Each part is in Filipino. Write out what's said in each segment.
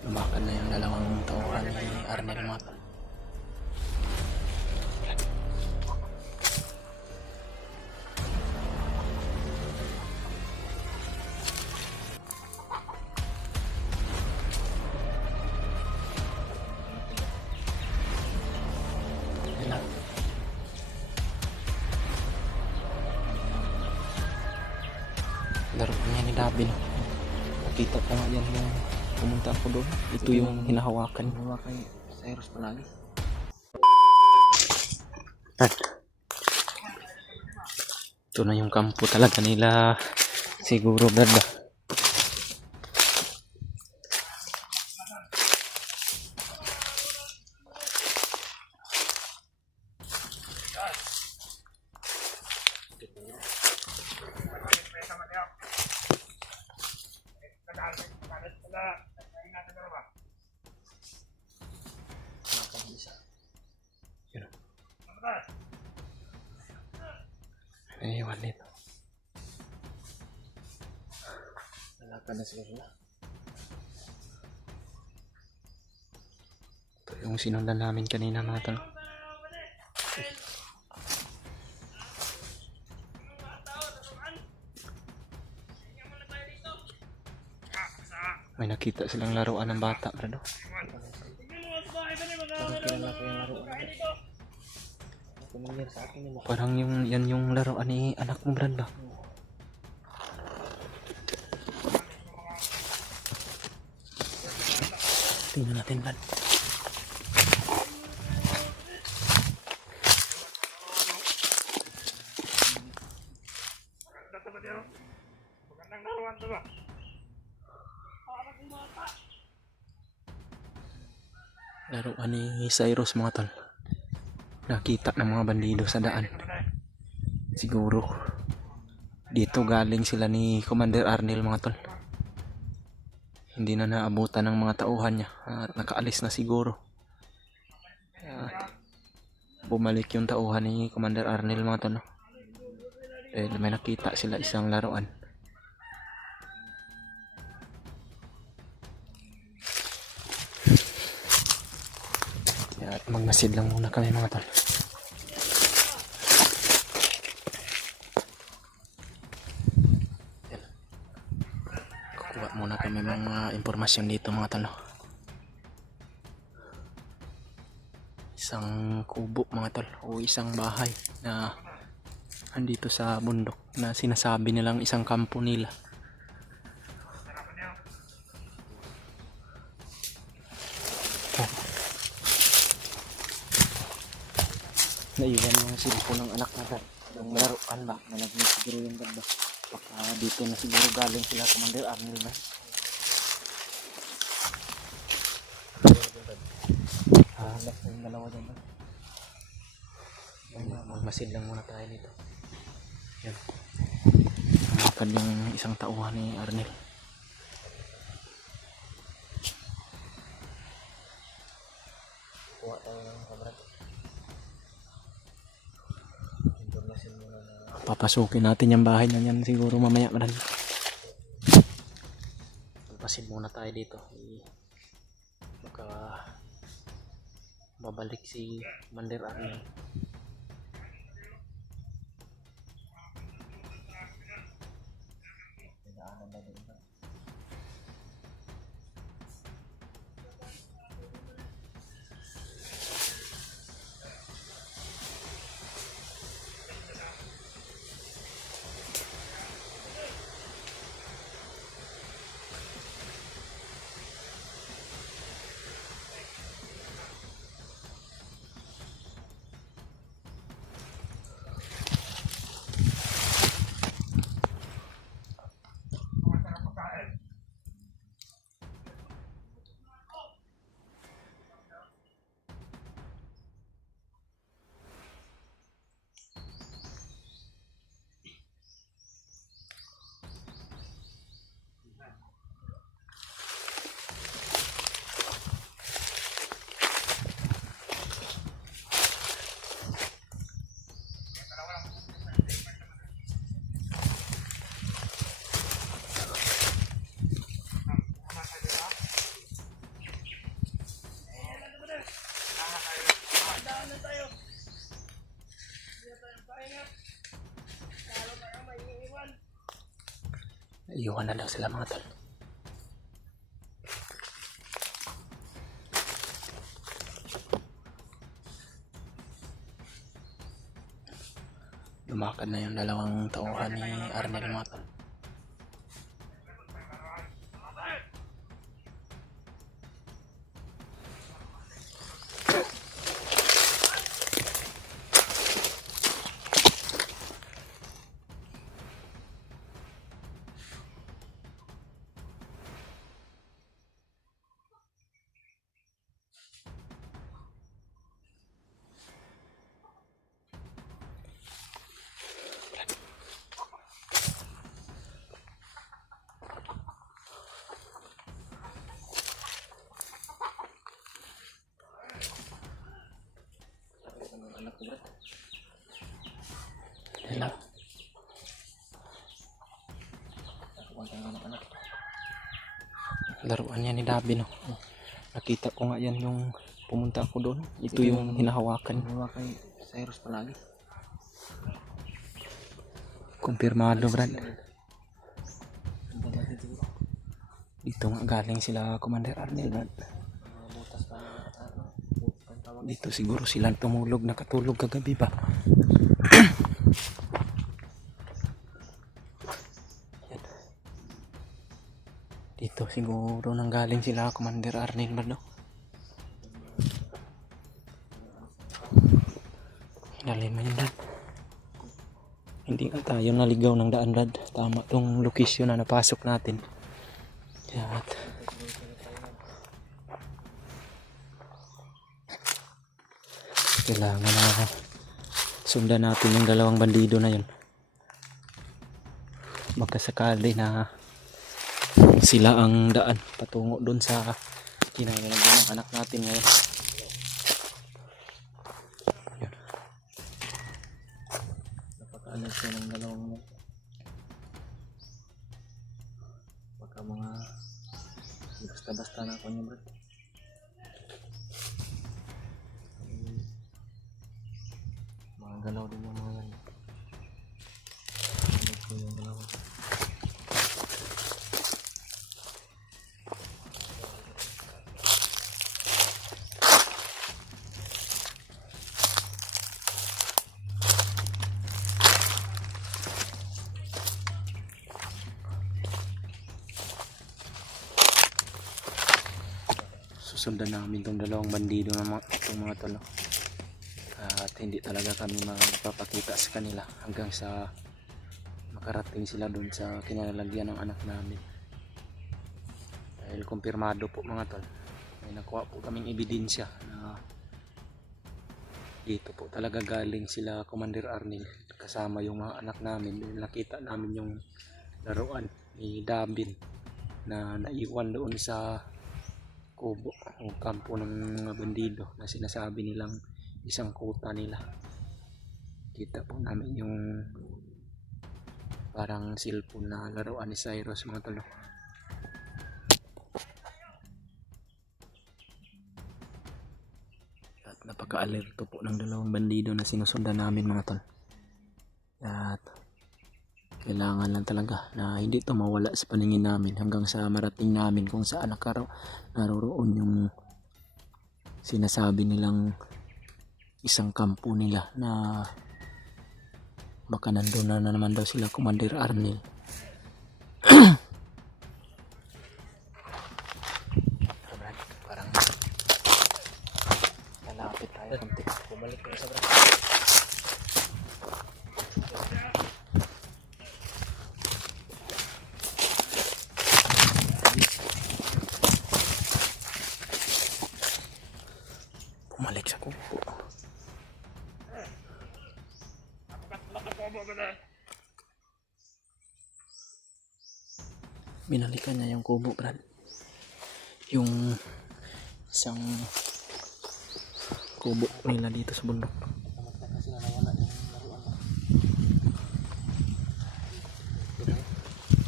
Lumakad na yung dalawang tauhan ni Arnel mga tol. Yan na. Laro niya ni Dabi, no? Nakita ko nga yan yung pumunta ako doon. Ito yung hinahawakan. Hinahawakan ni Cyrus palagi. At ito na yung kampo talaga nila siguro, Brad. Ewan nito. Lalakad na siguro na. Ito yung sinundan namin kanina mga tol. May nakita silang laruan ng bata, Brad. Parang kilala ko yung laruan na ito. Familiar sa akin yung mukha. Parang yan yung laruan ni anak mo, Brad ba? Tingnan natin, Brad. Laruan ni Cyrus mga tol. Nakita ng mga bandido sa daan. Siguro dito galing sila ni Commander Arnel mga tol. Hindi na naabutan ng mga tauhan niya at nakaalis na siguro. Bumalik yung tauhan ni Commander Arnel mga tol, no? May nakita sila isang laruan. At magmasid lang muna kami mga tol. Yan. Kukuha muna kami mga impormasyon dito mga tol, no? Isang kubo mga tol o isang bahay na andito sa bundok na sinasabi nilang isang kampo nila. Naiwan yung cellphone ng anak natin. Yung laruan ba? Nalaglag siguro yung ganda. Baka dito na siguro galing sila Commander Arnel na. Hanap ko yung dalawa dyan. Magmasid lang muna tayo dito. Yan. Nakakad yung isang tauhan ni Arnel. Kuha tayo ng kamera. Information muna na. Papasukin natin yung bahay na yan siguro mamaya. Magmasid muna tayo dito. Baka babalik si Commander Arnel. Pinaanan na doon ba? Iwan na lang sila mga tol. Lumakad na yung dalawang tauhan ni Arnel mga tol. Anak ko, Brad. Hello. Ako bang tayong anak-anak. Laruan yan ni Dabi, no? Nakita ko nga yan yung pumunta ako doon. Ito yung hinahawakan. Gawa kay Cyrus palagi. Kumpirmado, Brad. Ang ganda dito. Dito nga galing sila Commander Arnel, Brad. Mga butas pa ang tawag. Dito siguro sila tumulog, nakatulog kagabi ba? Yan. Dito siguro nang galing sila Commander Arnel, Brad, no? Hinalin mo yun, Brad. Hindi nga tayo naligaw ng daan, Brad. Tama tong location na napasok natin. Yan. Kailangan na sundan natin yung dalawang bandido na yun. Magkasakali na sila ang daan patungo doon sa kinailangan ng anak natin ngayon. Yun. Napakaalag siya ng dalawang mo. Baka mga basta-basta na ako niya, Brad. Mga galaw din yung mga yan. Alag ko yung galaw. Susundan namin tong dalawang bandido ng mga tolo. At hindi talaga kami magpapakita sa kanila hanggang sa makarating sila doon sa kinalalagyan ng anak namin. Dahil kumpirmado po mga tol, may nakuha po kaming ebidensya na dito po talaga galing sila Commander Arnel kasama yung mga anak namin. Dahil nakita namin yung laruan ni Dabin na naiwan doon sa kubo o kampo ng mga bandido na sinasabi nilang isang kuta nila. Kita po namin yung parang cellphone na laruan ni Cyrus, mga tolo. At napaka-alerto po ng dalawang bandido na sinusundan namin, mga tol. At kailangan lang talaga na hindi ito mawala sa paningin namin hanggang sa marating namin kung saan naroroon yung sinasabi nilang isang kampo nila na baka nandun na naman daw sila Commander Arnel. Parang lalapit tayo konti. Bumalik ko sa Brad. Bumalik sa kubo. Binalikan niya yung kubo, Brad. Yung isang kubo nila dito sa bundok. Kasi nawala yung laruan.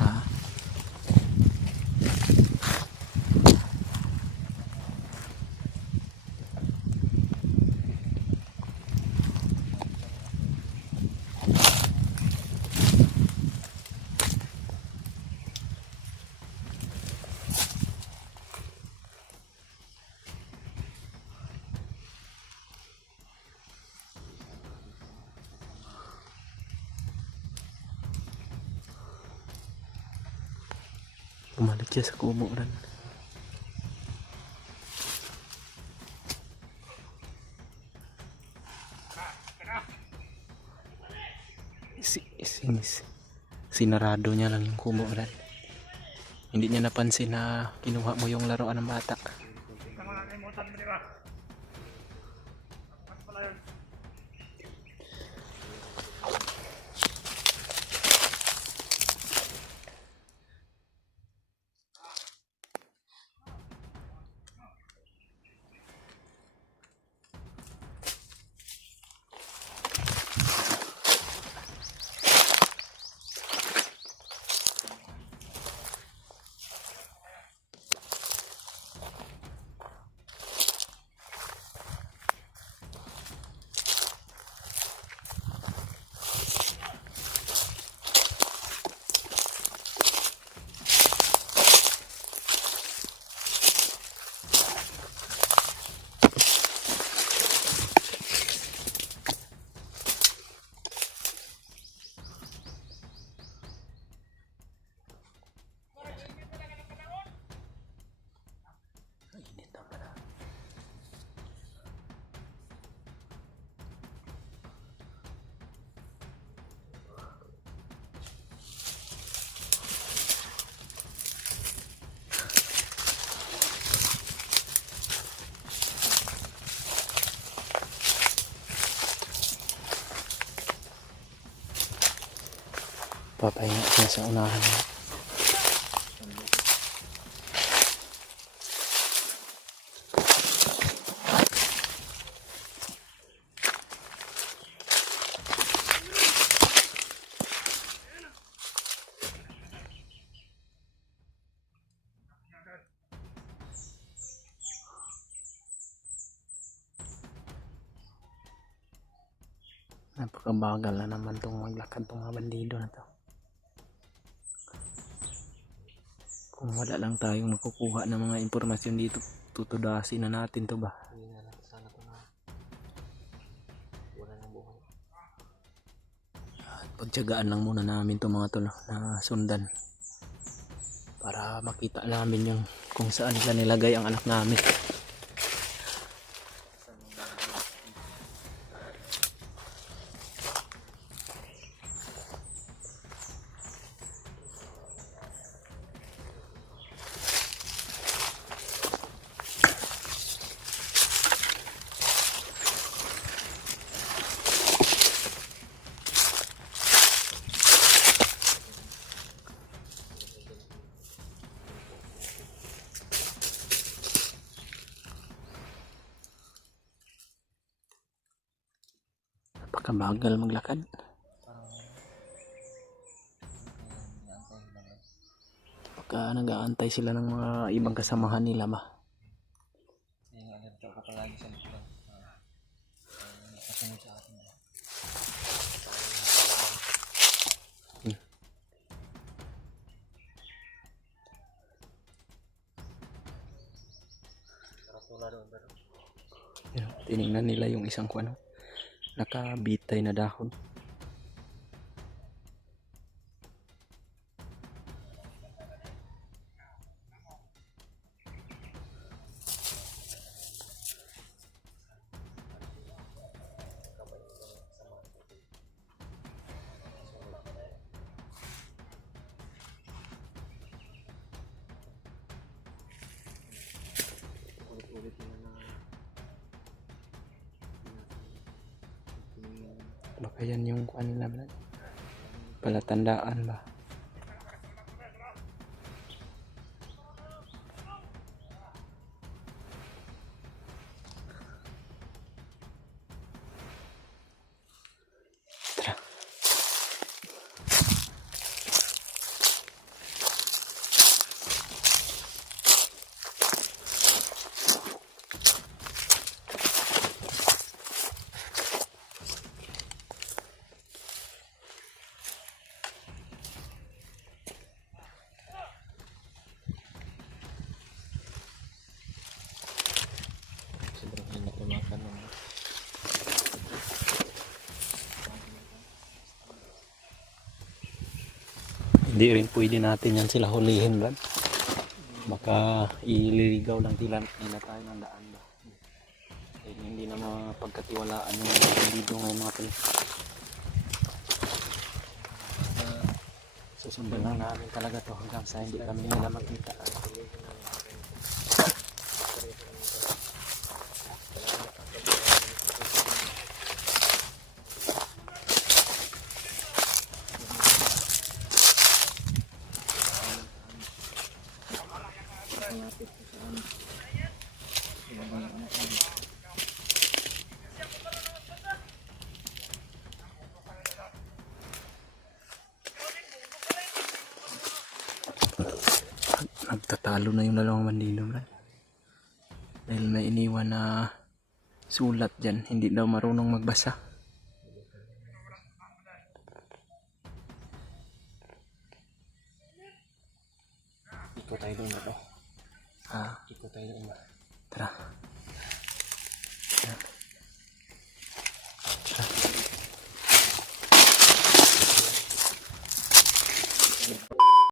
Ha? Bumalik siya sa kubo rin. Sinarado niya lang yung kubo rin. Hindi niya napansin na kinuha mo yung laruan ng bata. Papahinga siya sa unahan. Napakabagal na naman itong maglakad itong mga bandido na to. Kung wala lang tayong nakukuha ng mga impormasyon dito, tutudasin na natin to ba? Hindi na lang sana ito na wala ng buhay. At pagtyagaan lang muna namin to mga tol na sundan. Para makita namin yung kung saan nila nilagay ang anak namin. Napakabagal maglakad. Baka nag-aantay sila ng mga ibang kasamahan nila ba? Yung alerto ko palagi sa likod. Kasunod sa atin. Karatula doon pero. Tinignan nila yung isang kuano. Nakabitay na dahon. Ulit-ulit na Baka yan yung kuan nila ba? Palatandaan ba? Tara. sobrang hinat lumakan ng Hindi rin pwede natin yan sila hulihin, Brad. Baka ililigaw lang nila tayo ng daan ba. Hindi na mapagkatiwalaan yung mga bandido ngayon mga tol. Susundan lang namin talaga to hanggang sa hindi kami nila makita. Nagtatalo na yung dalawang bandido, bro. Dahil may iniwan na sulat dyan, hindi daw marunong magbasa. Ikot tayo doon bro. Ha? Ikot tayo doon ba? Tara. Yan.